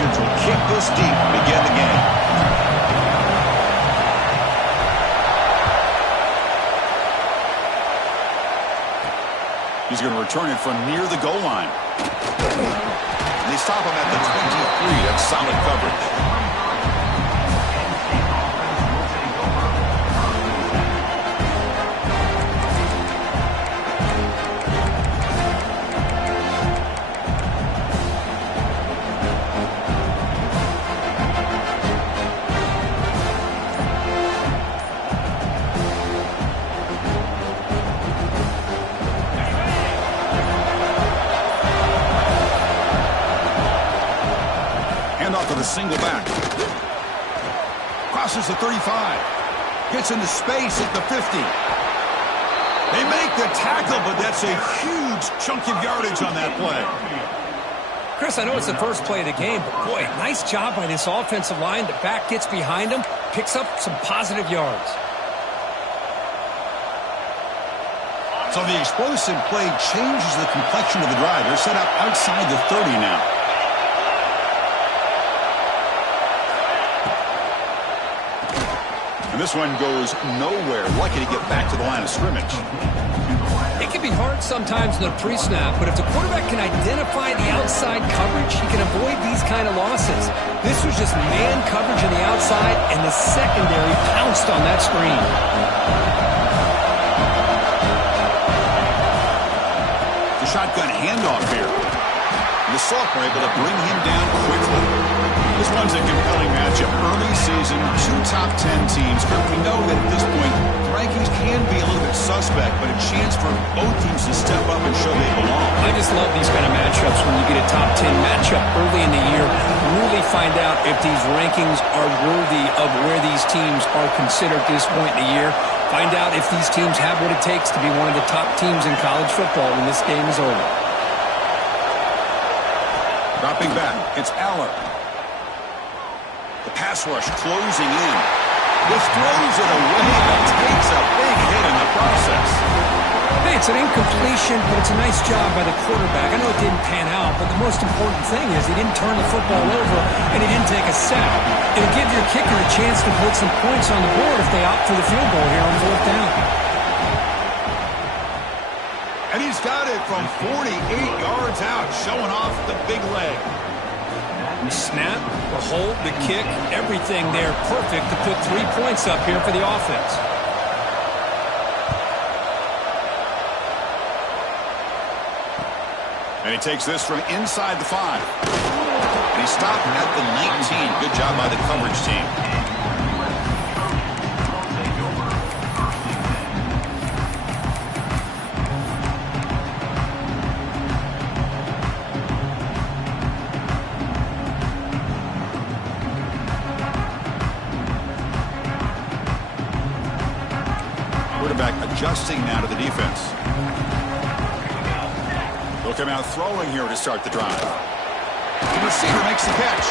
Trojans will kick this deep to begin the game. He's going to return it from near the goal line. They stop him at the 23. That's solid coverage. With a single back. Crosses the 35. Gets into space at the 50. They make the tackle, but that's a huge chunk of yardage on that play. Chris, I know it's the first play of the game, but boy, nice job by this offensive line. The back gets behind him, picks up some positive yards. So the explosive play changes the complexion of the drive. They're set up outside the 30 now. This one goes nowhere. Lucky to get back to the line of scrimmage. It can be hard sometimes in the pre-snap, but if the quarterback can identify the outside coverage, he can avoid these kind of losses. This was just man coverage on the outside, and the secondary pounced on that screen. The shotgun handoff here. The sophomore able to bring him down quickly. This one's a compelling matchup. Early season, two top 10 teams. We know that at this point, the rankings can be a little bit suspect, but a chance for both teams to step up and show they belong. I just love these kind of matchups when you get a top 10 matchup early in the year. Really find out if these rankings are worthy of where these teams are considered at this point in the year. Find out if these teams have what it takes to be one of the top teams in college football when this game is over. Dropping back, it's Aller. The pass rush closing in. This throws it away, but takes a big hit in the process. Hey, it's an incompletion, but it's a nice job by the quarterback. I know it didn't pan out, but the most important thing is he didn't turn the football over and he didn't take a sack. It'll give your kicker a chance to put some points on the board if they opt for the field goal here on fourth down. And he's got it from 48 yards out, showing off the big leg. The snap, the hold, the kick, everything there perfect to put 3 points up here for the offense. And he takes this from inside the 5. And he stopped at the 19. Good job by the coverage team. Quarterback adjusting now to the defense. They'll come out throwing here to start the drive. The receiver makes the catch.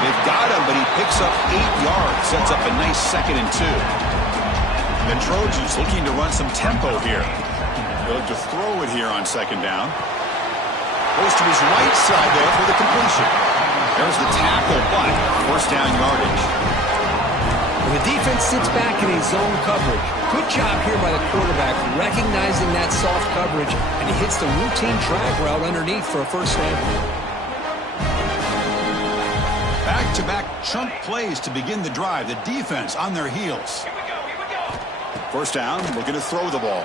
They've got him, but he picks up 8 yards. Sets up a nice 2nd and 2. The Trojans looking to run some tempo here. They'll look to throw it here on 2nd down. Goes to his right side there for the completion. There's the tackle, but first down yardage. The defense sits back in a zone coverage. Good job here by the quarterback, recognizing that soft coverage, and he hits the routine drag route underneath for a first down. Back-to-back chunk plays to begin the drive. The defense on their heels. First down, looking to throw the ball.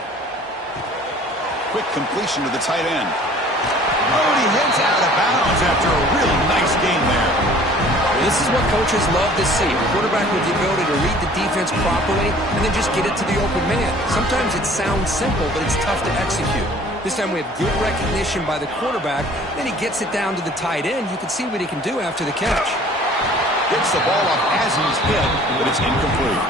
Quick completion to the tight end. Oh, and he heads out of bounds after a really nice game there. This is what coaches love to see. A quarterback with the ability to read the defense properly and then just get it to the open man. Sometimes it sounds simple, but it's tough to execute. This time we have good recognition by the quarterback. Then he gets it down to the tight end. You can see what he can do after the catch. Gets the ball off as he's hit, but it's incomplete.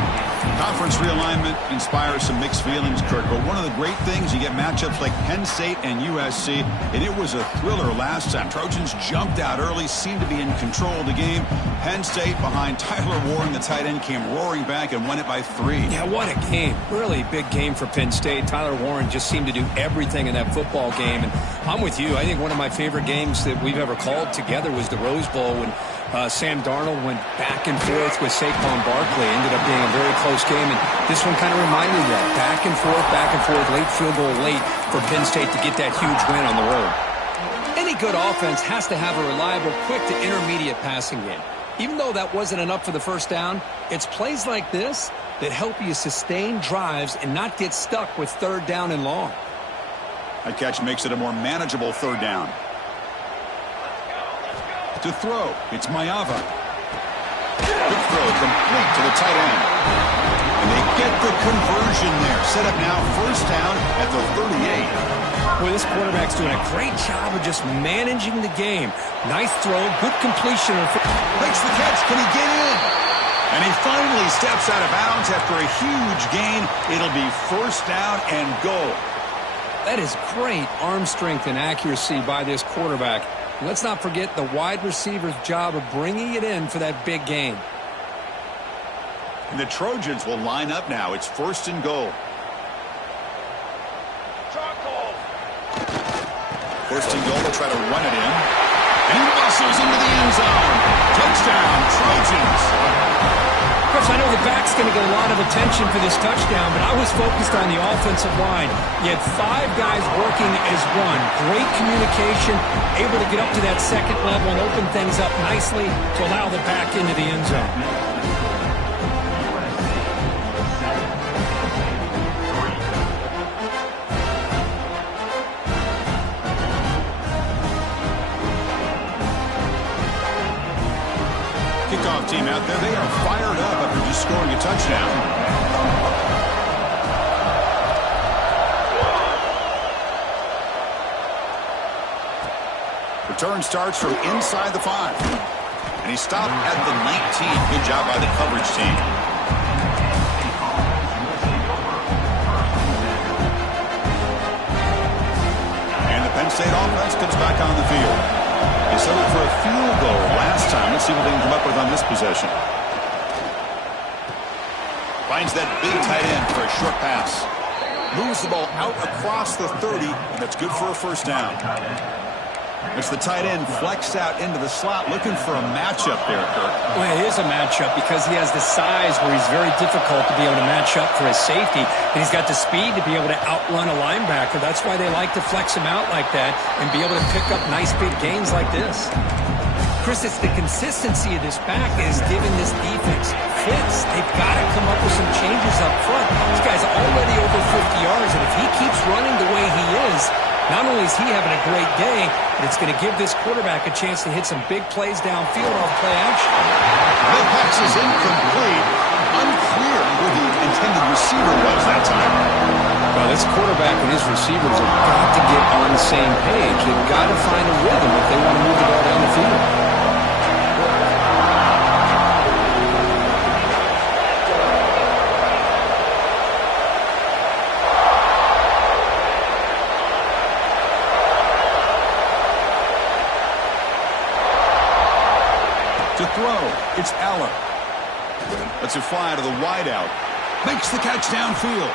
Conference realignment inspires some mixed feelings, Kirk, but one of the great things, you get matchups like Penn State and USC, and it was a thriller last time. Trojans jumped out early, seemed to be in control of the game. Penn State, behind Tyler Warren, the tight end, came roaring back and won it by 3. Yeah, what a game. Really big game for Penn State. Tyler Warren just seemed to do everything in that football game. And I'm with you. I think one of my favorite games that we've ever called together was the Rose Bowl when Sam Darnold went back and forth with Saquon Barkley. Ended up being a very close game, and this one kind of reminded me of that. Back and forth, late field goal late for Penn State to get that huge win on the road. Any good offense has to have a reliable, quick to intermediate passing game. Even though that wasn't enough for the first down, it's plays like this that help you sustain drives and not get stuck with 3rd down and long. That catch makes it a more manageable 3rd down. To throw, it's Mayava. Quick throw complete to the tight end. And they get the conversion there. Set up now 1st down at the 38. Boy, this quarterback's doing a great job of just managing the game. Nice throw, good completion. Makes the catch. Can he get in? And he finally steps out of bounds after a huge gain. It'll be 1st down and goal. That is great arm strength and accuracy by this quarterback. Let's not forget the wide receiver's job of bringing it in for that big gain. And the Trojans will line up now. It's 1st and goal. 1st and goal. They'll try to run it in. And he muscles into the end zone. Touchdown, Trojans. Chris, I know the back's going to get a lot of attention for this touchdown, but I was focused on the offensive line. You had 5 guys working as one. Great communication, able to get up to that 2nd level and open things up nicely to allow the back into the end zone. Kickoff team out there, they are fired up after just scoring a touchdown. Return starts from inside the 5. And he stopped at the 19. Good job by the coverage team. And the Penn State offense comes back on the field. They settled for a field goal last time. Let's see what they can come up with on this possession. Finds that big tight end for a short pass. Moves the ball out across the 30, and that's good for a 1st down. It's the tight end flexed out into the slot, looking for a matchup there, Kirk. Well, it is a matchup because he has the size where he's very difficult to be able to match up for his safety, and he's got the speed to be able to outrun a linebacker. That's why they like to flex him out like that and be able to pick up nice big gains like this. Chris, it's the consistency of this back that is giving this defense fits. They've got to come up with some changes up front. This guy's already over 50 yards, and if he keeps running the way he is, not only is he having a great day, but it's going to give this quarterback a chance to hit some big plays downfield off play action. The pass is incomplete. Unclear who the intended receiver was that time. Well, this quarterback and his receivers have got to get on the same page. They've got to find a rhythm if they want to move the ball down the field. To throw, it's Eller. Lets it fly to the wideout. Makes the catch downfield.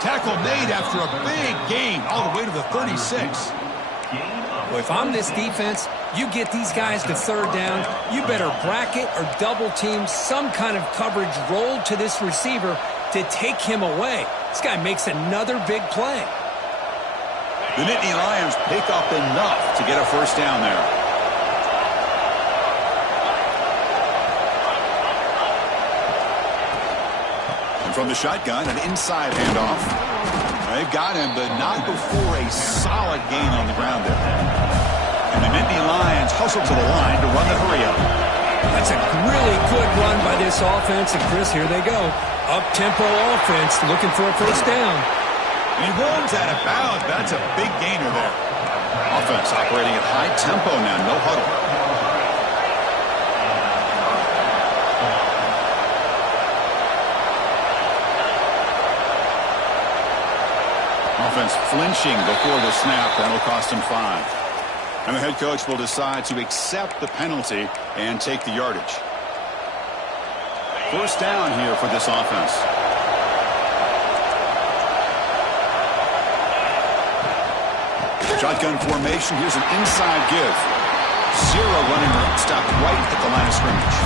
Tackle made after a big gain all the way to the 36. Well, if I'm this defense, you get these guys to 3rd down, you better bracket or double team some kind of coverage roll to this receiver to take him away. This guy makes another big play. The Nittany Lions pick up enough to get a 1st down there. From the shotgun, an inside handoff. They've got him, but not before a solid gain on the ground there. And the Nittany Lions hustle to the line to run the hurry-up. That's a really good run by this offense, and Chris, here they go. Up-tempo offense, looking for a 1st down. He runs out of bounds. That's a big gainer there. Offense operating at high tempo now, no huddle. defense flinching before the snap. That'll cost him 5. And the head coach will decide to accept the penalty and take the yardage. First down here for this offense. Shotgun formation. Here's an inside give. Zero running room. Stopped right at the line of scrimmage.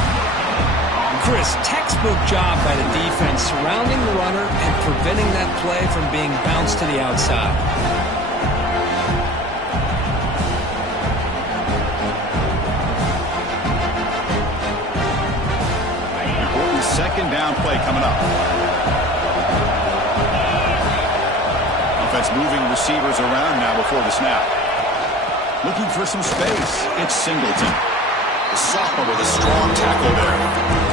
Chris, textbook job by the defense surrounding the runner and preventing that play from being bounced to the outside. Important second down play coming up. Offense moving receivers around now before the snap. Looking for some space. It's Singleton. The sophomore with a strong tackle there.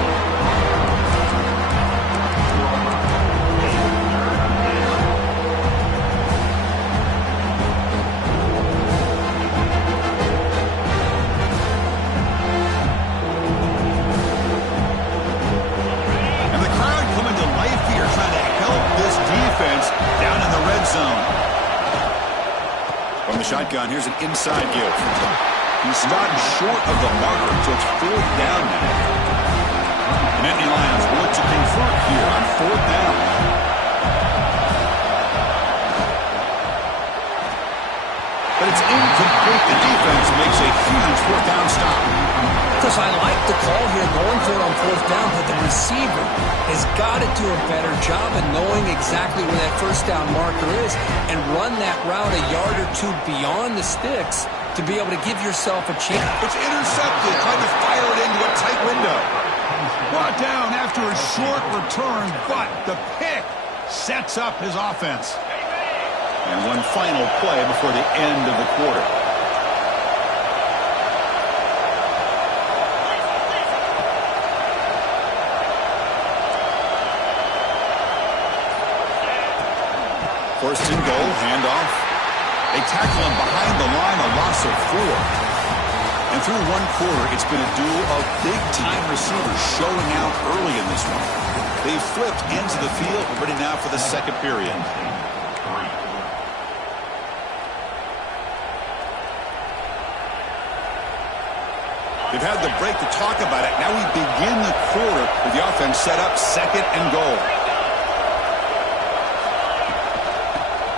Zone. From the shotgun, here's an inside give. He's starting short of the marker, so it's 4th down now. And Nittany Lions will look to convert here on 4th down. But it's incomplete. The defense makes a huge 4th down stop. Chris, I like the call here going for it on 4th down, but the receiver has got to do a better job of knowing exactly where that first down marker is and run that route a yard or two beyond the sticks to be able to give yourself a chance. It's intercepted, trying to fire it into a tight window. Brought down after a short return, but the pick sets up his offense. And one final play before the end of the quarter. First and goal, handoff. They tackle him behind the line, a loss of 4. And through one quarter, it's been a duel of big-time receivers showing out early in this one. They've flipped ends of the field, ready now for the second period. They've had the break to talk about it. Now we begin the quarter with the offense set up 2nd and goal.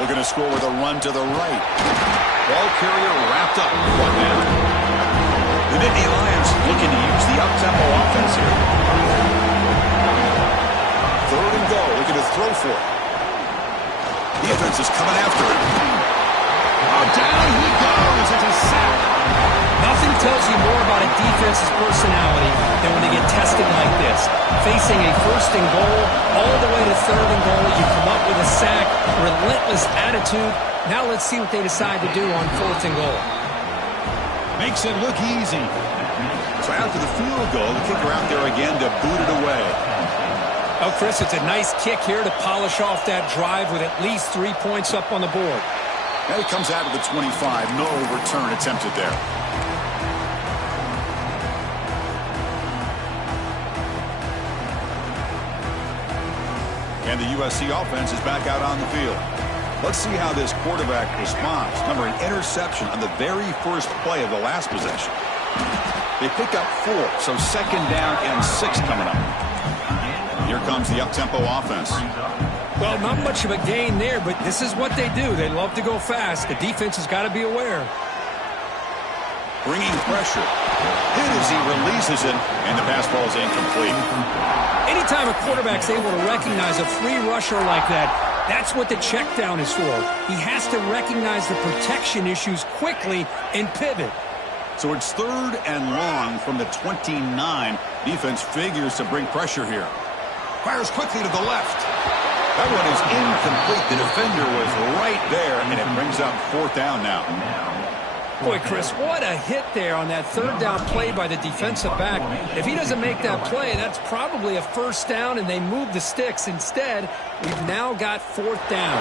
Looking to score with a run to the right. Ball carrier wrapped up. 1 down. The Nittany Lions looking to use the up-tempo offense here. 3rd and goal. Looking to throw for it. Defense is coming after it. Oh, down he goes. It's a sack. Nothing tells you more about a defense's personality than when they get tested like this. Facing a 1st and goal, all the way to 3rd and goal, you come up with a sack, relentless attitude. Now let's see what they decide to do on 4th and goal. Makes it look easy. So after the field goal, the kicker out there again to boot it away. Oh, Chris, it's a nice kick here to polish off that drive with at least 3 points up on the board. And he comes out of the 25. No return attempted there. And the USC offense is back out on the field. Let's see how this quarterback responds. Remember, an interception on the very first play of the last possession. They pick up 4, so 2nd down and 6 coming up. Here comes the up-tempo offense. Well, not much of a gain there, but this is what they do. They love to go fast. The defense has got to be aware. Bringing pressure. Hit as he releases it, and the pass ball is incomplete. Anytime a quarterback's able to recognize a free rusher like that, that's what the check down is for. He has to recognize the protection issues quickly and pivot. So it's 3rd and long from the 29. Defense figures to bring pressure here. Fires quickly to the left. That one is incomplete. The defender was right there, and it brings up 4th down now. Boy, Chris, what a hit there on that 3rd down play by the defensive back. If he doesn't make that play, that's probably a 1st down, and they move the sticks. Instead, we've now got 4th down.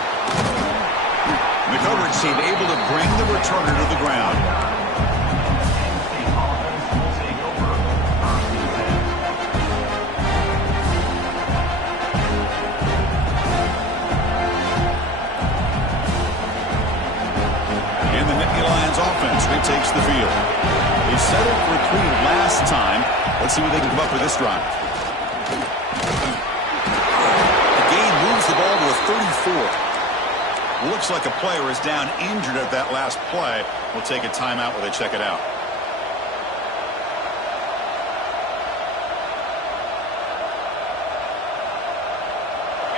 The coverage team able to bring the returner to the ground. Nittany Lions offense retakes the field. They settled for 3 last time. Let's see what they can come up with this drive. The gain moves the ball to a 34. Looks like a player is down injured at that last play. We'll take a timeout while they check it out.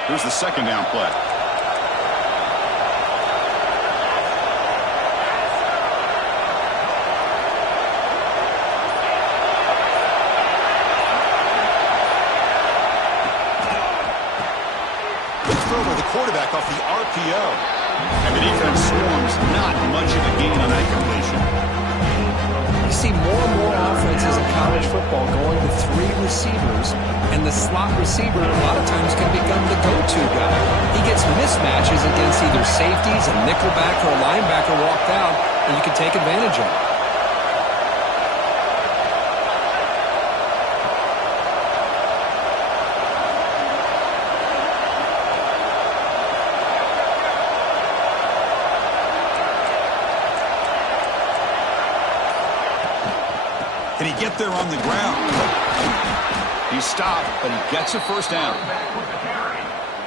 Here's the second down play. Good throw by the quarterback off the RPO. And the defense swarms, not much of a gain on that completion. You see more and more offenses in college football going to 3 receivers, and the slot receiver a lot of times can become the go-to guy. He gets mismatches against either safeties, a nickelback, or a linebacker walked out, and you can take advantage of it. Can he get there on the ground? He stopped, but he gets a first down.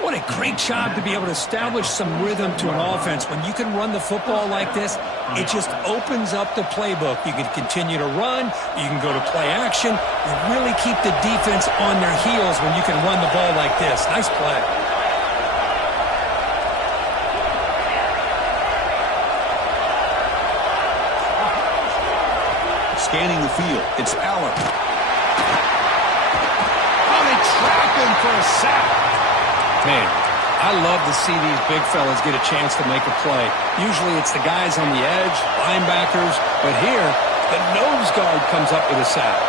What a great job to be able to establish some rhythm to an offense. When you can run the football like this, it just opens up the playbook. You can continue to run. You can go to play action. You really keep the defense on their heels when you can run the ball like this. Nice play. Scanning the field, it's Allen. Oh, they trap him for a sack. Man, I love to see these big fellas get a chance to make a play. Usually it's the guys on the edge, linebackers, but here, the nose guard comes up with a sack.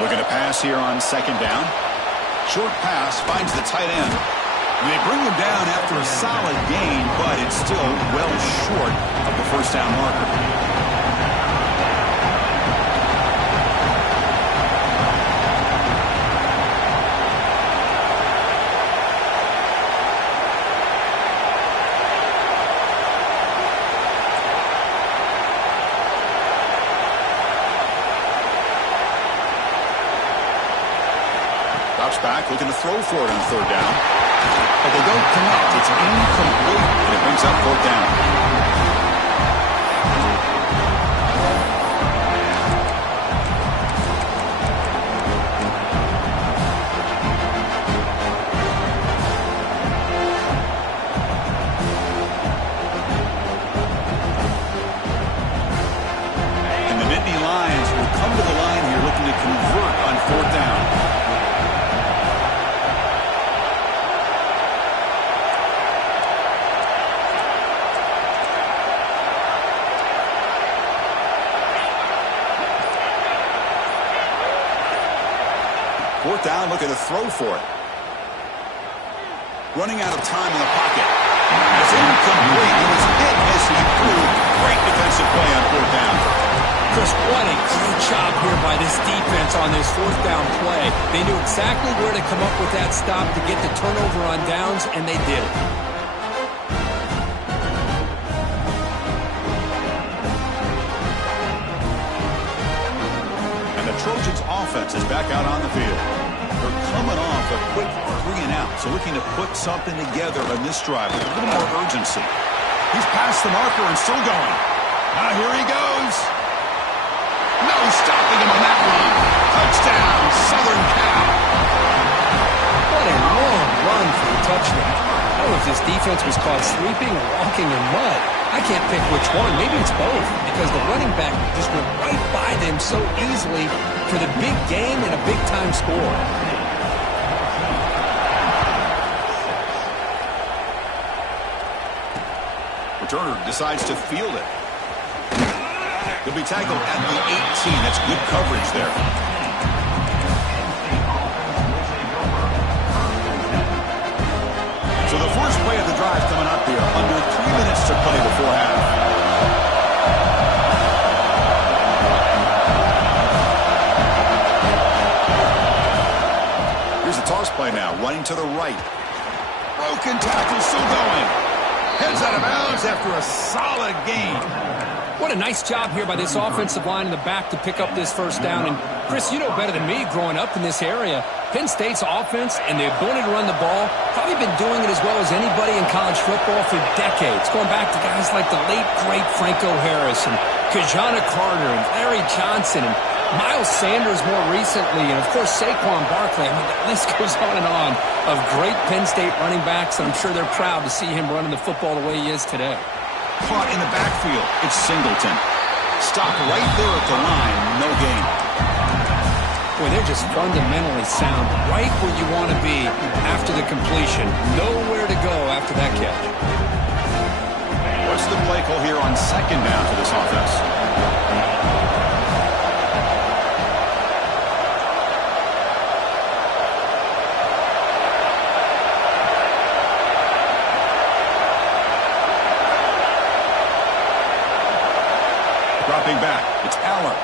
Looking to pass here on second down. Short pass finds the tight end. They bring him down after a solid gain, but it's still well short of the first down marker. Drops back, looking to throw for it on third down. But they don't connect. It's incomplete, and it brings up fourth down. And the Nittany Lions will come to the line here looking to convert on fourth down. Fourth down, looking to throw for it. Running out of time in the pocket. It's incomplete. He was hit as he threw. Great defensive play on fourth down. Chris, what a great job here by this defense on this fourth down play. They knew exactly where to come up with that stop to get the turnover on downs, and they did it. Trojans offense is back out on the field. They're coming off a quick 3 and out, so looking to put something together on this drive with a little more urgency. He's past the marker and still going. Now here he goes. No stopping him on that one. Touchdown, Southern Cal. What a long run for a touchdown. I don't know if this defense was caught sleeping or walking in mud. I can't pick which one. Maybe it's both, because the running back just went right by them so easily for the big game and a big-time score. Returner decides to field it. He'll be tackled at the 18. That's good coverage there. So the first play of the drive coming up here. Under 3 minutes to play before half. Here's the toss play. play now, running to the right. Broken tackle, still going. Heads out of bounds after a solid gain. What a nice job here by this offensive line in the back to pick up this first down. And, Chris, you know better than me growing up in this area. Penn State's offense and the ability to run the ball probably been doing it as well as anybody in college football for decades, going back to guys like the late, great Franco Harris and Kajana Carter and Larry Johnson and Miles Sanders more recently, and, of course, Saquon Barkley. I mean, the list goes on of great Penn State running backs, and I'm sure they're proud to see him running the football the way he is today. Caught in the backfield. It's Singleton. Stopped right there at the line. No gain. Boy, they're just fundamentally sound. Right where you want to be after the completion. Nowhere to go after that catch. What's the play call here on second down for this offense? Dropping back. It's Aller.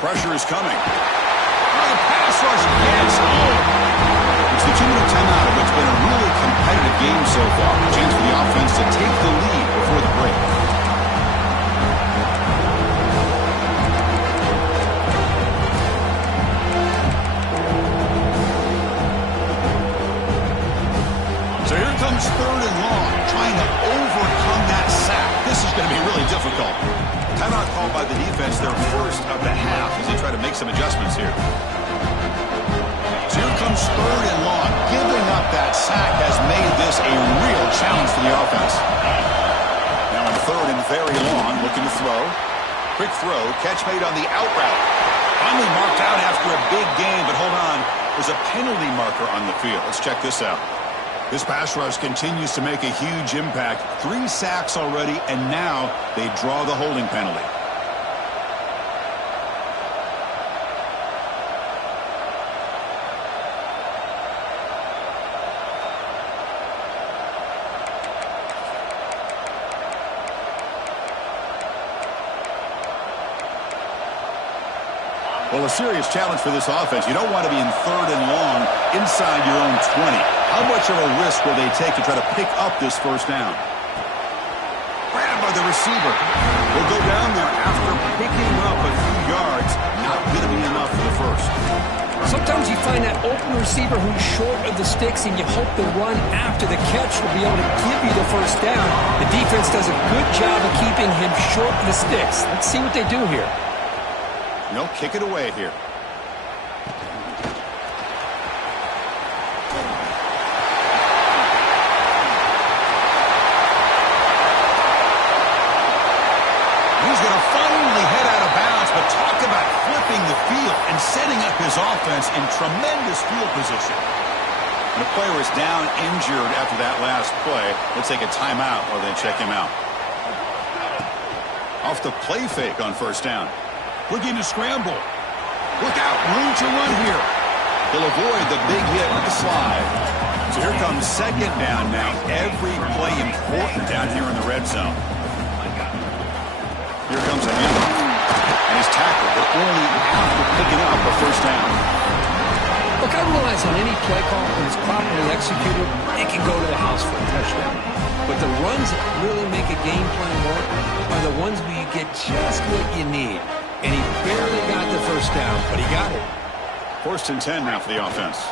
Pressure is coming. Oh, the pass rush gets home. It's the 2-minute timeout of what's been a really competitive game so far. A chance for the offense to take the lead before the break. So here comes third and long, trying to overcome that sack. This is going to be really difficult. Timeout called by the defense, their first of the half, as they try to make some adjustments here. So here comes third and long. Giving up that sack has made this a real challenge for the offense. Now on third and very long, looking to throw. Quick throw, catch made on the out route. Finally marked out after a big gain, but hold on. There's a penalty marker on the field. Let's check this out. This pass rush continues to make a huge impact. 3 sacks already, and now they draw the holding penalty. Well, a serious challenge for this offense. You don't want to be in third and long inside your own 20. How much of a risk will they take to try to pick up this first down? Grabbed by the receiver. Will go down there after picking up a few yards. Not going to be enough for the first. Sometimes you find that open receiver who's short of the sticks, and you hope the run after the catch will be able to give you the first down. The defense does a good job of keeping him short of the sticks. Let's see what they do here. No, kick it away here. He's going to finally head out of bounds, but talk about flipping the field and setting up his offense in tremendous field position. The player is down injured after that last play. Let's take a timeout while they check him out. Off the play fake on first down. Looking to scramble. Look out, room to run here. He'll avoid the big hit with the slide. So here comes second down now. Every play important down here in the red zone. Here comes a handoff. And he's tackled, but only after picking up a first down. Look, I realize on any play call, when it's properly executed, it can go to the house for a touchdown. But the runs that really make a game plan work are the ones where you get just what you need. And he barely got the first down, but he got it. First and 10 now for the offense.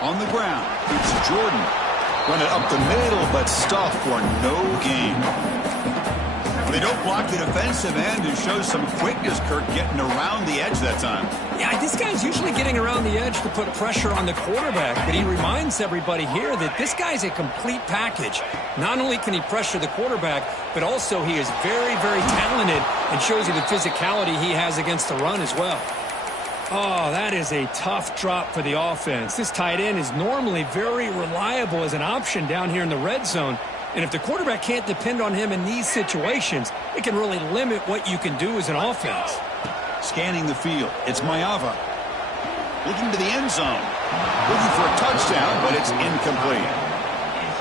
On the ground, it's Jordan. Run it up the middle, but stuffed for no gain. They don't block the defensive end and show some quickness, Kirk, getting around the edge that time. Yeah, this guy's usually getting around the edge to put pressure on the quarterback, but he reminds everybody here that this guy's a complete package. Not only can he pressure the quarterback, but also he is very, very talented and shows you the physicality he has against the run as well. Oh, that is a tough drop for the offense. This tight end is normally very reliable as an option down here in the red zone. And if the quarterback can't depend on him in these situations, it can really limit what you can do as an offense. Scanning the field, it's Maiava. Looking to the end zone. Looking for a touchdown, but it's incomplete.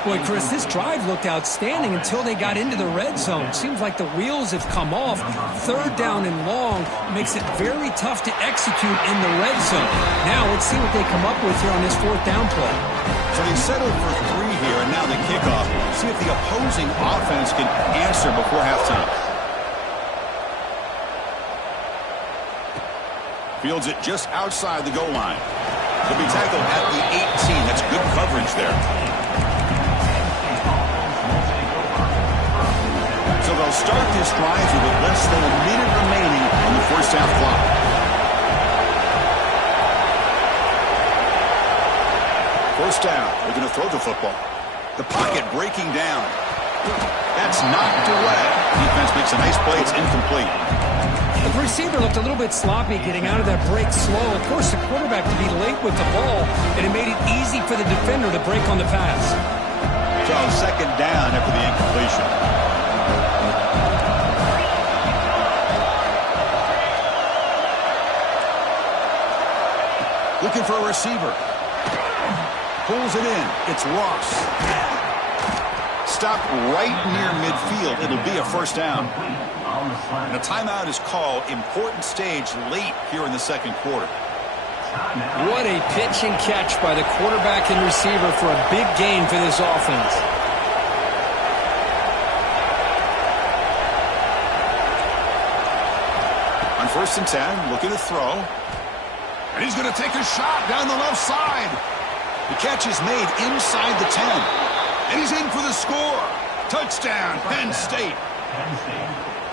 Boy, Chris, this drive looked outstanding until they got into the red zone. Seems like the wheels have come off. Third down and long makes it very tough to execute in the red zone. Now let's see what they come up with here on this fourth down play. So they settled for 3 here, and now the kickoff. See if the opposing offense can answer before halftime. Fields it just outside the goal line. He'll be tackled at the 18. That's good coverage there. So they'll start this drive with less than a minute remaining on the first half clock. First down. They're going to throw the football. The pocket breaking down. That's knocked away. Defense makes a nice play. It's incomplete. The receiver looked a little bit sloppy getting out of that break slow. Of course, the quarterback to be late with the ball, and it made it easy for the defender to break on the pass. So second down after the incompletion. Looking for a receiver. Pulls it in. It's Ross. Stopped right near midfield. It'll be a first down. And a timeout is called. Important stage late here in the second quarter. What a pitch and catch by the quarterback and receiver for a big gain for this offense. On first and 10, looking to throw. And he's going to take a shot down the left side. The catch is made inside the 10. And he's in for the score. Touchdown, Penn State.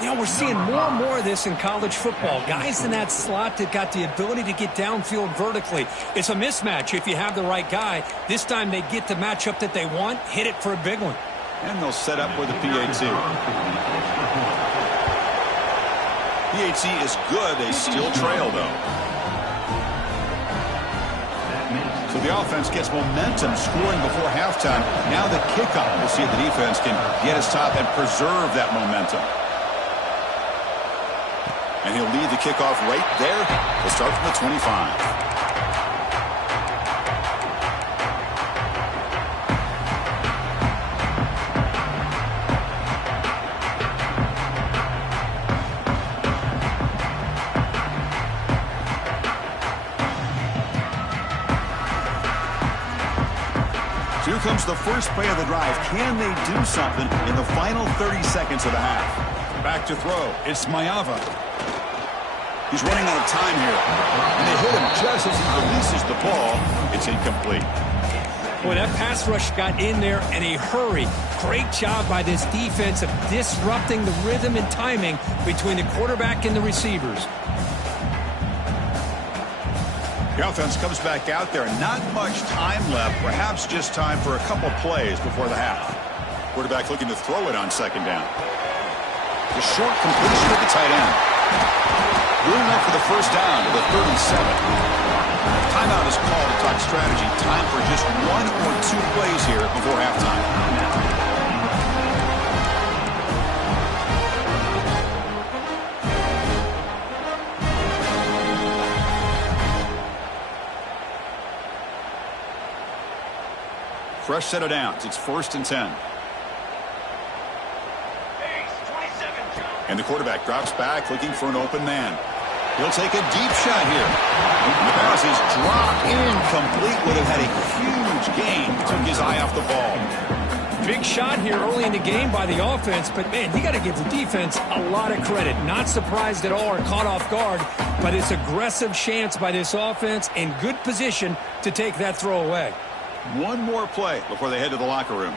You know, we're seeing more and more of this in college football. Guys in that slot that got the ability to get downfield vertically. It's a mismatch if you have the right guy. This time they get the matchup that they want, hit it for a big one. And they'll set up with a PAT. PAT is good. They still trail, though. So the offense gets momentum scoring before halftime. Now the kickoff. We'll see if the defense can get his top and preserve that momentum. And he'll lead the kickoff right there. We'll start from the 25. Here comes the first play of the drive. Can they do something in the final 30 seconds of the half? Back to throw. It's Maiava. He's running out of time here. And they hit him just as he releases the ball. It's incomplete. Boy, that pass rush got in there in a hurry. Great job by this defense of disrupting the rhythm and timing between the quarterback and the receivers. The offense comes back out there. Not much time left. Perhaps just time for a couple plays before the half. Quarterback looking to throw it on second down. The short completion of the tight end. Good enough for the first down to the 37. Timeout is called to talk strategy. Time for just 1 or 2 plays here before halftime. Fresh set of downs. It's first and 10. And the quarterback drops back looking for an open man. He'll take a deep shot here. The pass is dropped incomplete. Would have had a huge gain. Took his eye off the ball. Big shot here early in the game by the offense, but man, you got to give the defense a lot of credit. Not surprised at all or caught off guard, but it's aggressive chance by this offense in good position to take that throw away. One more play before they head to the locker room.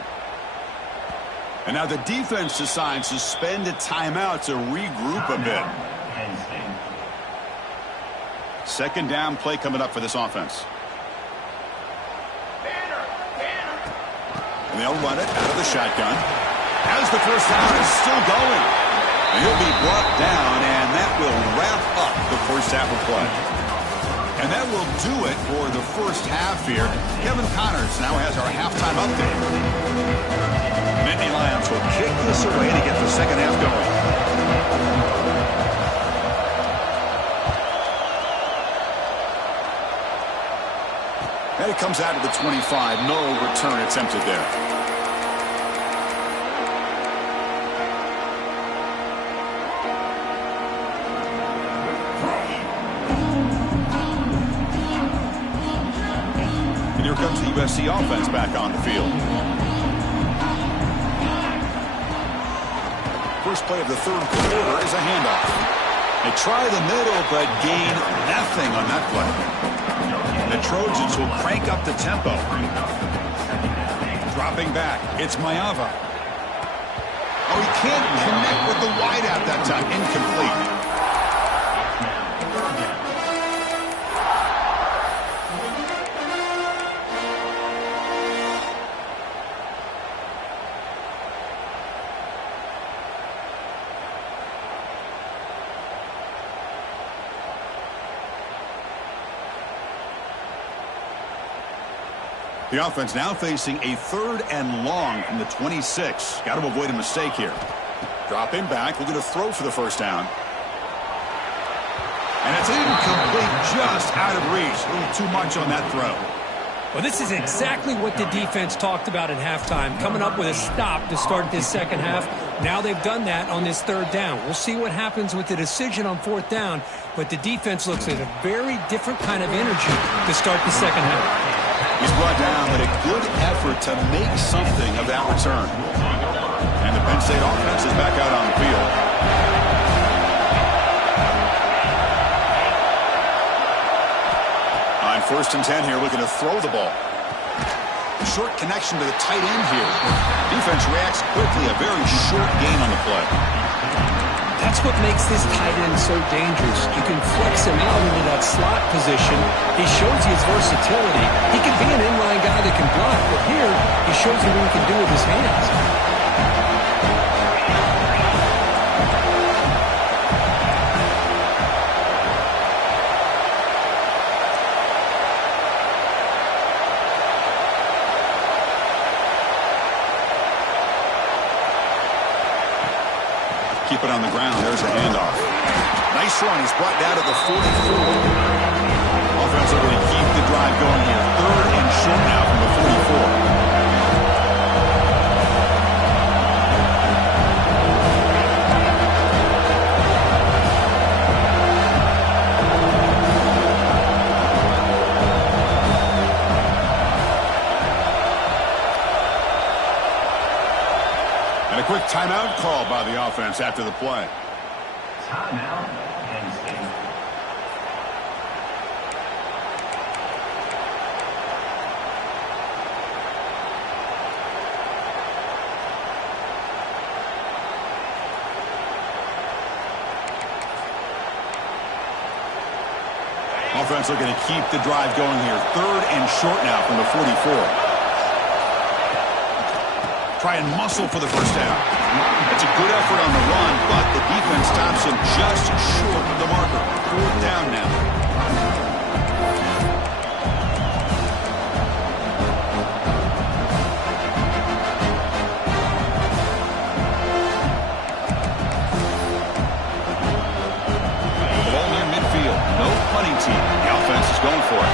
And now the defense decides to spend a timeout to regroup a bit. Second down play coming up for this offense. And they'll run it out of the shotgun. As the first down is still going. And he'll be brought down, and that will wrap up the first half of play. And that will do it for the first half here. Kevin Connors now has our halftime update. Nittany Lions will kick this away to get the second half going. And it comes out to the 25. No return attempted there. here comes the USC offense back on the field. First play of the third quarter is a handoff. They try the middle, but gain nothing on that play. The Trojans will crank up the tempo. Dropping back, it's Mayava. Oh, he can't connect with the wideout that time. Incomplete. The offense now facing a 3rd and long from the 26. Got to avoid a mistake here. Dropping back, looking to throw for the first down. And it's incomplete, just out of reach. A little too much on that throw. Well, this is exactly what the defense talked about at halftime, coming up with a stop to start this second half. Now they've done that on this 3rd down. We'll see what happens with the decision on 4th down, but the defense looks at a very different kind of energy to start the second half. He's brought down, but a good effort to make something of that return. And the Penn State offense is back out on the field. On 1st and 10 here, looking to throw the ball. Short connection to the tight end here. Defense reacts quickly, a very short gain on the play. That's what makes this tight end so dangerous. You can flex him out into that slot position. He shows you his versatility. He can be an inline guy that can block, but here he shows you what he can do with his hands. Keep it on the ground. There's a handoff. Nice run. He's brought down at the 44. Offense looking to keep the drive going here. 3rd and short now from the 44. And a quick timeout call by the offense after the play. Timeout, Penn State. Offense looking to keep the drive going here. 3rd and short now from the 44. Try and muscle for the first down. It's a good effort on the run, but the defense stops him just short of the marker. 4th down now. The ball near midfield. No punting team. The offense is going for it.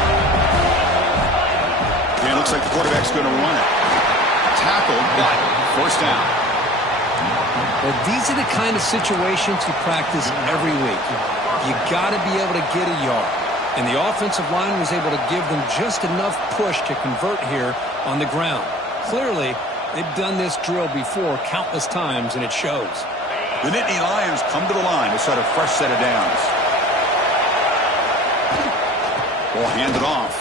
And it looks like the quarterback's going to run it. Tackled, but 1st down. Well, these are the kind of situations you practice every week. You got to be able to get a yard. And the offensive line was able to give them just enough push to convert here on the ground. Clearly, they've done this drill before countless times, and it shows. The Nittany Lions come to the line to set a fresh set of downs. Ball handed off.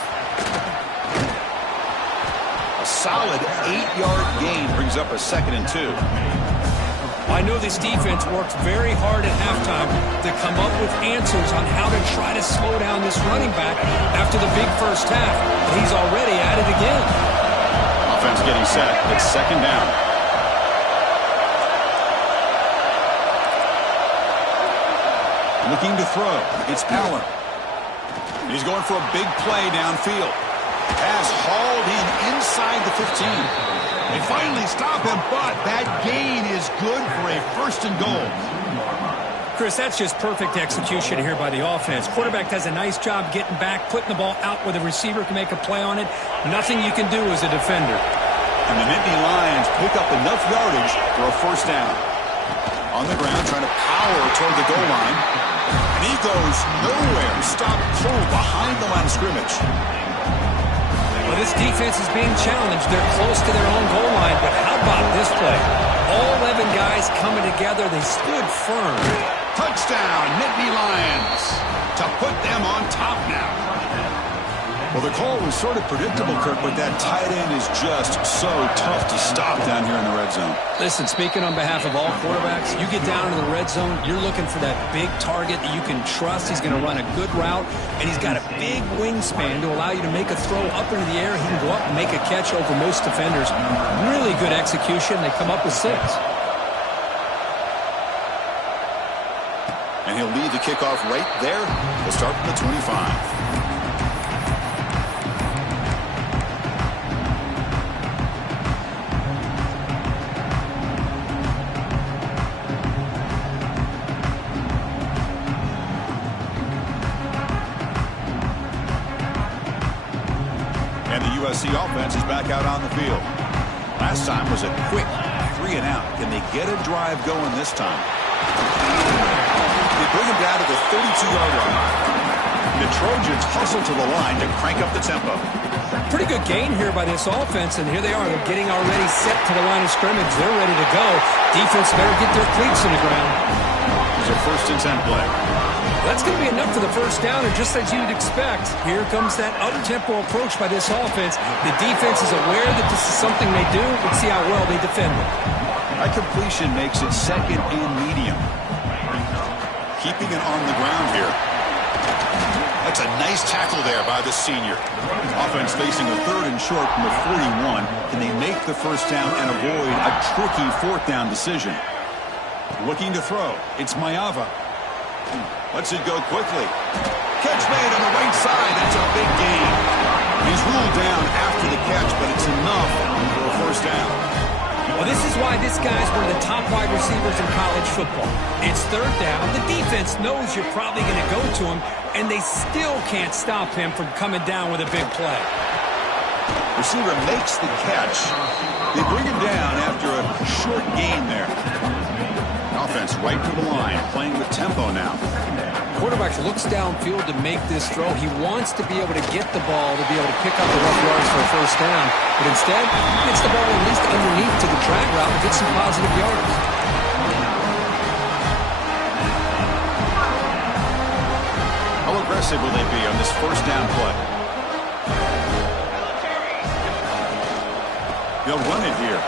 Solid 8-yard gain brings up a 2nd and 2. I know this defense worked very hard at halftime to come up with answers on how to try to slow down this running back after the big first half. And he's already at it again. Offense getting set. It's 2nd down. Looking to throw. It's Allen. He's going for a big play downfield. Pass hauled in inside the 15. They finally stop him, but that gain is good for a 1st and goal. Chris, that's just perfect execution here by the offense. Quarterback does a nice job getting back, putting the ball out where the receiver can make a play on it. Nothing you can do as a defender. And the Nittany Lions pick up enough yardage for a 1st down. On the ground, trying to power toward the goal line. And he goes nowhere. Stop cold behind the line of scrimmage. Well, this defense is being challenged. They're close to their own goal line, but how about this play? All 11 guys coming together. They stood firm. Touchdown, Nittany Lions, to put them on top now. Well, the call was sort of predictable, Kirk, but that tight end is just so tough to stop down here in the red zone. Listen, speaking on behalf of all quarterbacks, you get down into the red zone, you're looking for that big target that you can trust. He's going to run a good route, and he's got a big wingspan to allow you to make a throw up into the air. He can go up and make a catch over most defenders. Really good execution. They come up with 6. And he'll lead the kickoff right there. We'll start from the 25. USC offense is back out on the field. Last time was a quick 3 and out. Can they get a drive going this time? They bring him down to the 32-yard line. The Trojans hustle to the line to crank up the tempo. Pretty good gain here by this offense, and here they are. They're getting already set to the line of scrimmage. They're ready to go. Defense better get their cleats in the ground. It's a 1st and 10 play. That's going to be enough for the first down, and just as you'd expect, here comes that up-tempo approach by this offense. The defense is aware that this is something they do. Let's see how well they defend it. That completion makes it 2nd and medium. Keeping it on the ground here. That's a nice tackle there by the senior. Offense facing a 3rd and short from the 41. Can they make the first down and avoid a tricky 4th down decision? Looking to throw. It's Maiava. Lets it go quickly. Catch made on the right side. That's a big gain. He's ruled down after the catch, but it's enough for a first down. Well, this is why this guy's one of the top wide receivers in college football. It's 3rd down. The defense knows you're probably going to go to him, and they still can't stop him from coming down with a big play. Receiver makes the catch. They bring him down after a short gain there. Offense right to the line, playing with tempo now. Quarterback looks downfield to make this throw. He wants to be able to get the ball to be able to pick up the rough yards for a first down. But instead, he gets the ball at least underneath to the drag route and gets some positive yards. How aggressive will they be on this first down play? They'll run it here.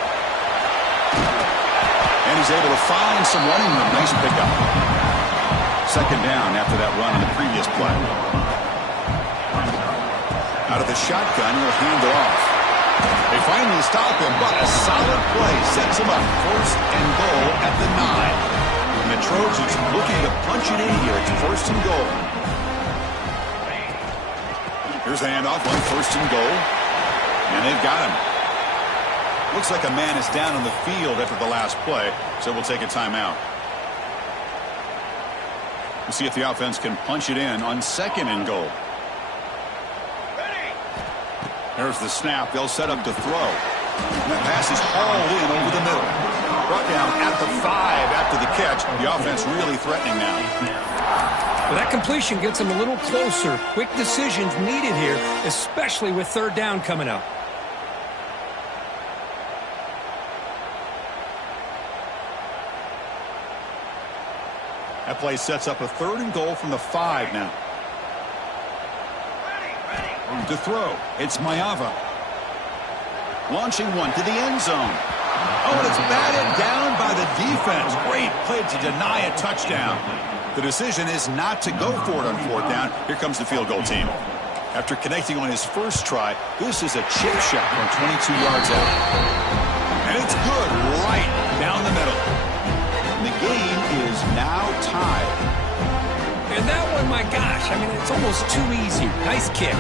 And he's able to find some running room. Nice pickup. 2nd down after that run on the previous play. Out of the shotgun, he'll hand it off. They finally stop him, but a solid play sets him up. 1st and goal at the 9. And the Trojans looking to punch it in here. It's 1st and goal. Here's the handoff on 1st and goal. And they've got him. Looks like a man is down on the field after the last play, so we'll take a timeout. We'll see if the offense can punch it in on 2nd and goal. There's the snap. They'll set up to throw. And that pass is hauled in over the middle. Brought down at the 5 after the catch. The offense really threatening now. Well, that completion gets them a little closer. Quick decisions needed here, especially with 3rd down coming up. That play sets up a 3rd and goal from the 5 now. To throw, it's Maiava. Launching one to the end zone. Oh, and it's batted down by the defense. Great play to deny a touchdown. The decision is not to go for it on 4th down. Here comes the field goal team. After connecting on his first try, this is a chip shot from 22 yards out. And it's good right down the middle. And the game is now tied. And that one, my gosh, I mean, it's almost too easy. Nice kick.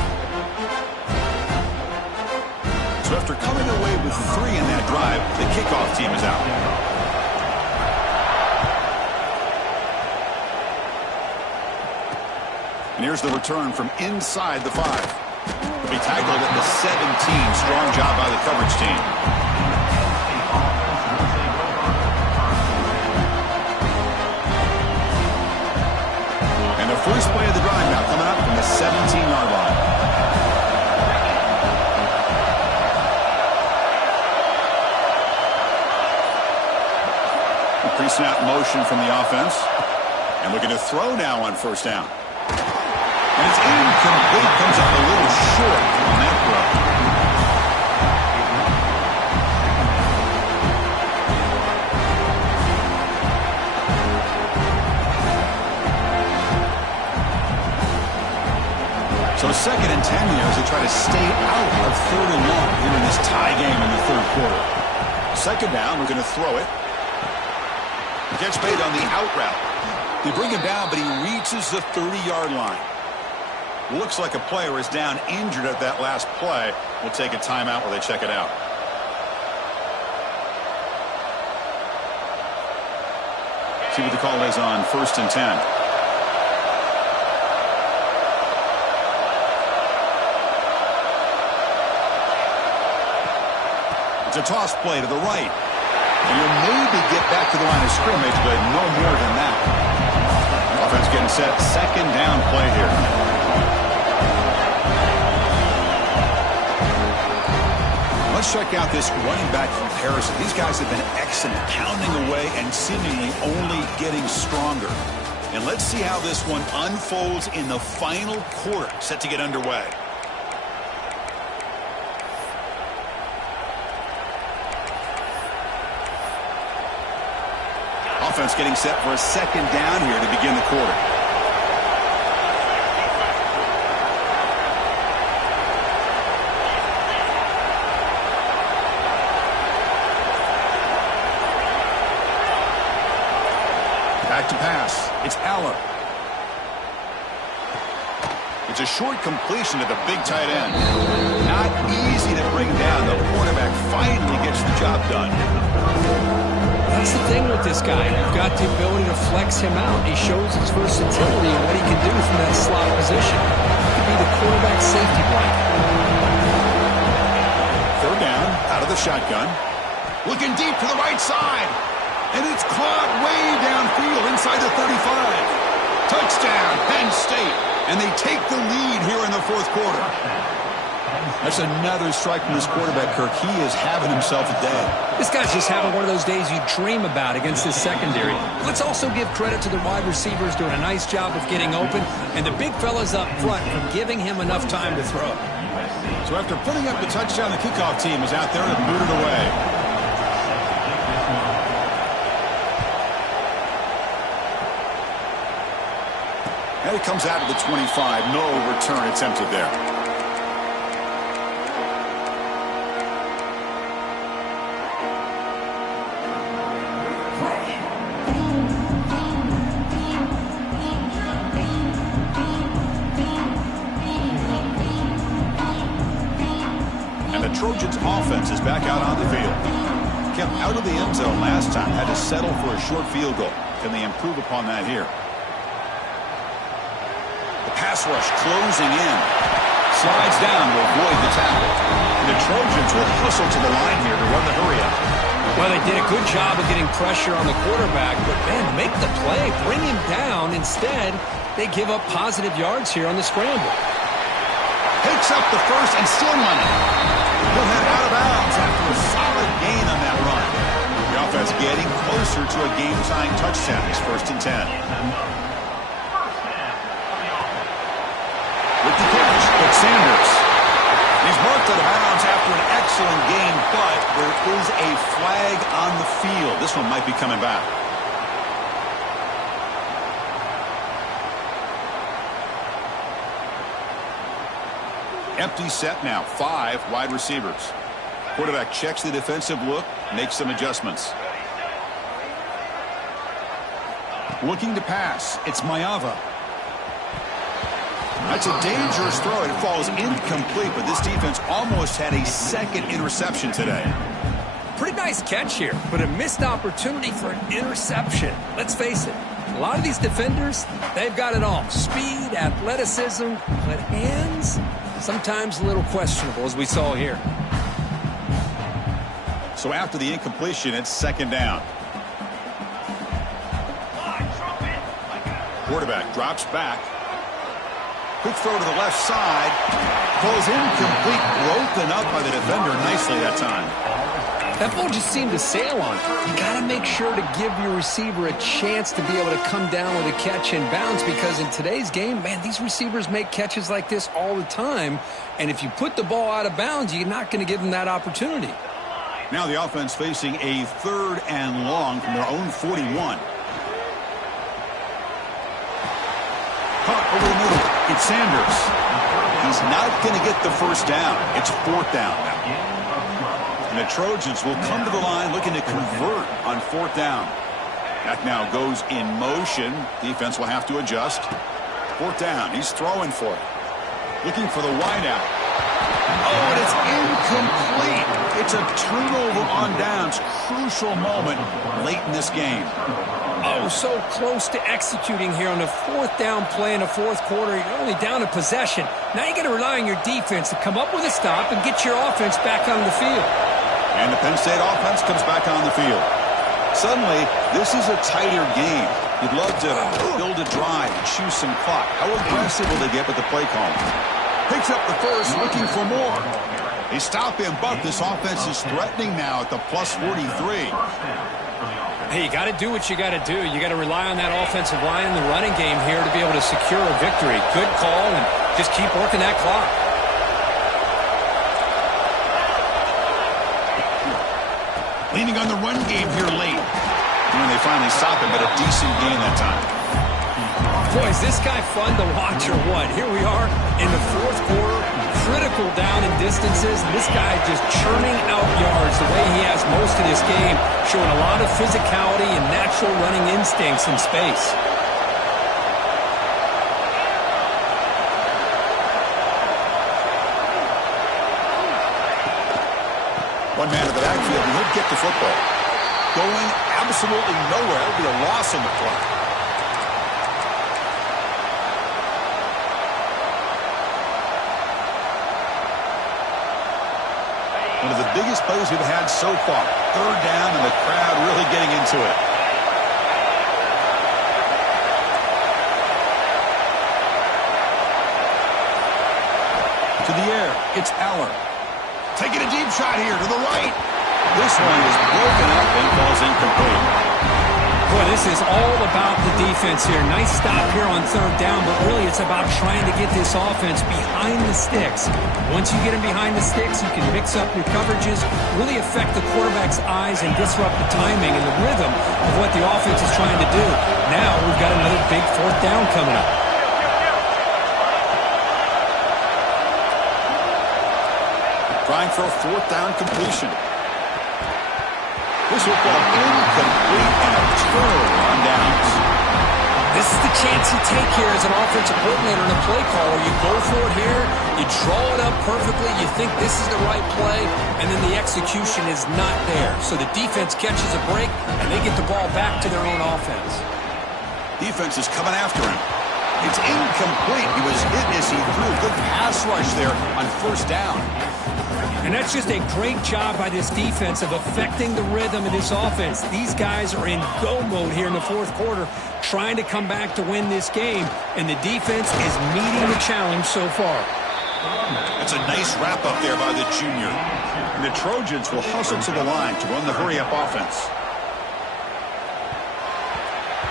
So after coming away with 3 in that drive, the kickoff team is out. And here's the return from inside the 5. He tackled at the 17. Strong job by the coverage team. And the first play of the drive now coming up from the 17-yard line. Pre-snap motion from the offense. And looking to throw now on first down. And it's incomplete. Comes up a little short on that throw. So 2nd and 10 here as they try to stay out of 3rd and long here in this tie game in the 3rd quarter. 2nd down, we're going to throw it. Gets made on the out route. They bring him down, but he reaches the 30-yard line. Looks like a player is down injured at that last play. We'll take a timeout while they check it out. See what the call is on 1st and 10. It's a toss play to the right. And you'll maybe get back to the line of scrimmage, but no more than that. Offense getting set. 2nd down play here. Let's check out this running back comparison. These guys have been excellent, pounding away and seemingly only getting stronger. And let's see how this one unfolds in the final quarter, set to get underway. Offense getting set for a 2nd down here to begin the quarter. Back to pass. It's Aller. It's a short completion to the big tight end. Not easy to bring down. The quarterback finally gets the job done. That's the thing with this guy. You've got the ability to flex him out. He shows his versatility and what he can do from that slot position. He could be the quarterback safety blanket. 3rd down, out of the shotgun. Looking deep to the right side. And it's caught way downfield inside the 35. Touchdown, Penn State. And they take the lead here in the 4th quarter. That's another strike from this quarterback, Kirk. He is having himself a day. This guy's just having one of those days you dream about against his secondary. Let's also give credit to the wide receivers doing a nice job of getting open, and the big fellas up front for giving him enough time to throw. So after putting up the touchdown, the kickoff team is out there to boot it away. And it comes out of the 25. No return attempted there. Trojans offense is back out on the field. Kept out of the end zone last time. Had to settle for a short field goal. Can they improve upon that here? The pass rush closing in. Slides down to avoid the tackle. The Trojans will hustle to the line here to run the hurry up. Well, they did a good job of getting pressure on the quarterback, but man, make the play, bring him down. Instead, they give up positive yards here on the scramble. Picks up the first and still money. He'll head out of bounds after a solid gain on that run. The offense getting closer to a game-tying touchdown. It's 1st and 10. With the catch, it's Sanders. He's marked out of bounds after an excellent game, but there is a flag on the field. This one might be coming back. Empty set now. 5 wide receivers. Quarterback checks the defensive look, makes some adjustments. Looking to pass. It's Maiava. That's a dangerous throw. It falls incomplete, but this defense almost had a 2nd interception today. Pretty nice catch here, but a missed opportunity for an interception. Let's face it, a lot of these defenders, they've got it all. Speed, athleticism, but hands, sometimes a little questionable, as we saw here. So after the incompletion, it's 2nd down. Quarterback drops back. Quick throw to the left side. Falls incomplete, broken up by the defender nicely that time. That ball just seemed to sail on it. You got to make sure to give your receiver a chance to be able to come down with a catch and bounce, because in today's game, man, these receivers make catches like this all the time. And if you put the ball out of bounds, you're not going to give them that opportunity. Now the offense facing a 3rd and long from their own 41. Caught over the middle. It's Sanders. He's not going to get the first down. It's 4th down. And the Trojans will come to the line looking to convert on 4th down. That now goes in motion. Defense will have to adjust. 4th down. He's throwing for it. Looking for the wideout. Oh, and it's incomplete. It's a turnover on downs. Crucial moment late in this game. Oh, so close to executing here on the 4th down play in the 4th quarter. You're only down a possession. Now you got to rely on your defense to come up with a stop and get your offense back on the field. And the Penn State offense comes back on the field. Suddenly, this is a tighter game. You'd love to build a drive and choose some clock. How aggressive will they get with the play call? Picks up the first, looking for more. They stop him, but this offense is threatening now at the plus 43. Hey, you got to do what you got to do. You got to rely on that offensive line in the running game here to be able to secure a victory. Good call, and just keep working that clock. Leaning on the run game here late. And they finally stop him, but a decent gain that time. Boy, is this guy fun to watch or what? Here we are in the 4th quarter, critical down in distances. This guy just churning out yards the way he has most of this game, showing a lot of physicality and natural running instincts in space. One man in the backfield, and he'll get the football. Going absolutely nowhere. It'll be a loss on the play. One of the biggest plays we've had so far. 3rd down, and the crowd really getting into it. To the air, it's Aller. Taking a deep shot here to the right. This one is broken up and falls incomplete. Boy, this is all about the defense here. Nice stop here on 3rd down, but really it's about trying to get this offense behind the sticks. Once you get them behind the sticks, you can mix up your coverages, really affect the quarterback's eyes and disrupt the timing and the rhythm of what the offense is trying to do. Now we've got another big 4th down coming up. Trying for a 4th down completion. This will fall incomplete and a turnover on downs. This is the chance you take here as an offensive coordinator and a play caller. You go for it here, you draw it up perfectly, you think this is the right play, and then the execution is not there. So the defense catches a break, and they get the ball back to their own offense. Defense is coming after him. It's incomplete. He was hit as he threw. Good pass rush there on 1st down. And that's just a great job by this defense of affecting the rhythm of this offense. These guys are in go mode here in the 4th quarter, trying to come back to win this game, and the defense is meeting the challenge so far. That's a nice wrap-up there by the junior. And the Trojans will hustle to the line to run the hurry-up offense.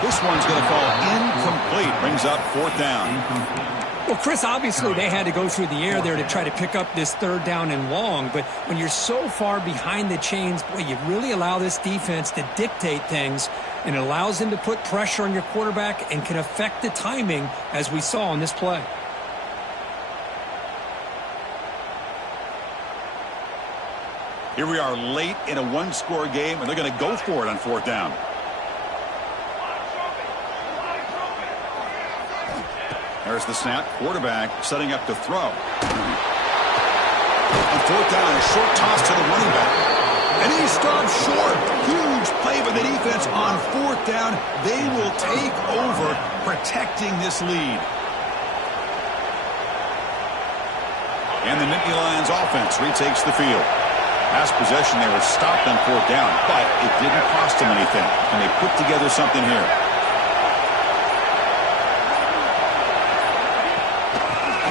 This one's going to fall incomplete. Brings up 4th down. Well, Chris, obviously they had to go through the air there to try to pick up this 3rd down and long, but when you're so far behind the chains, boy, you really allow this defense to dictate things, and it allows them to put pressure on your quarterback and can affect the timing, as we saw on this play. Here we are late in a 1-score game, and they're going to go for it on 4th down. There's the snap. Quarterback setting up to throw. On 4th down, a short toss to the running back. And he stops short. Huge play by the defense on 4th down. They will take over, protecting this lead. And the Nittany Lions offense retakes the field. Last possession, they were stopped on 4th down, but it didn't cost them anything. And they put together something here.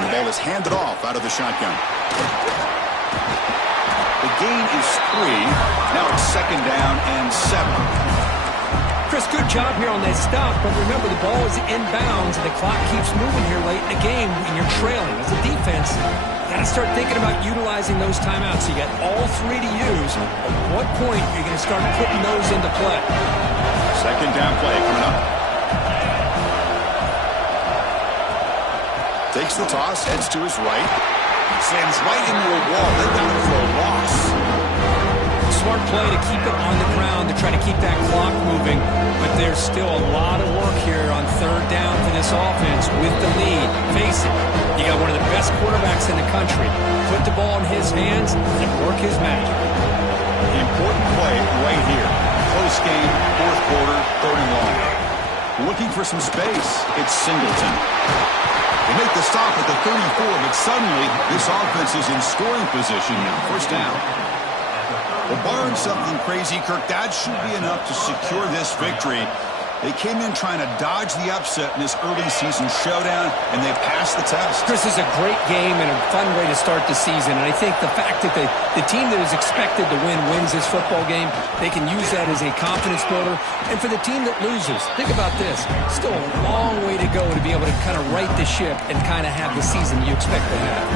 The ball is handed off out of the shotgun. The gain is 3. Now second down and 7. Chris, good job here on that stop, but remember the ball is inbounds and the clock keeps moving here late in the game and you're trailing. As a defense, you got to start thinking about utilizing those timeouts. So you got all 3 to use. At what point are you going to start putting those into play? Second down play coming up. Takes the toss, heads to his right. Slams right into a wall. They got him for a loss. Smart play to keep it on the ground to try to keep that clock moving, but there's still a lot of work here on third down for this offense with the lead. Face it, you got one of the best quarterbacks in the country. Put the ball in his hands and work his magic. Important play right here. Close game, fourth quarter, third and long. Looking for some space. It's Singleton. They make the stop at the 34, but suddenly this offense is in scoring position now. First down. Well, barring something crazy, Kirk, that should be enough to secure this victory. They came in trying to dodge the upset in this early season showdown, and they passed the test. Chris, is a great game and a fun way to start the season. And I think the fact that the team that is expected to win wins this football game, they can use that as a confidence builder. And for the team that loses, think about this. Still a long way to go to be able to kind of right the ship and kind of have the season you expect to have.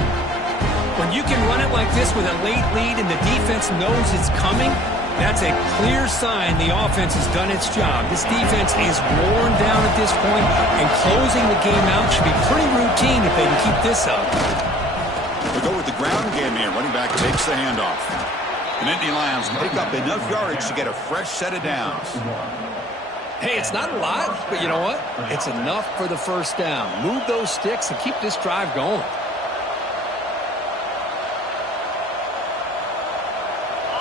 When you can run it like this with a late lead and the defense knows it's coming, that's a clear sign the offense has done its job. This defense is worn down at this point, and closing the game out should be pretty routine if they can keep this up. We go with the ground game here. Running back takes the handoff. The Nittany Lions pick up enough yardage to get a fresh set of downs. Hey, it's not a lot, but you know what? It's enough for the first down. Move those sticks and keep this drive going.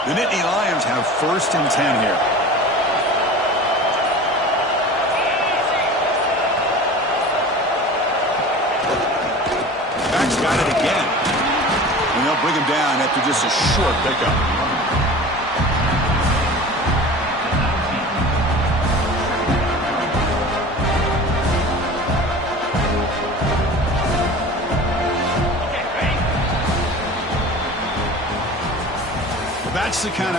The Nittany Lions have first and 10 here. Back's got it again. And they'll bring him down after just a short pickup. That's the kind of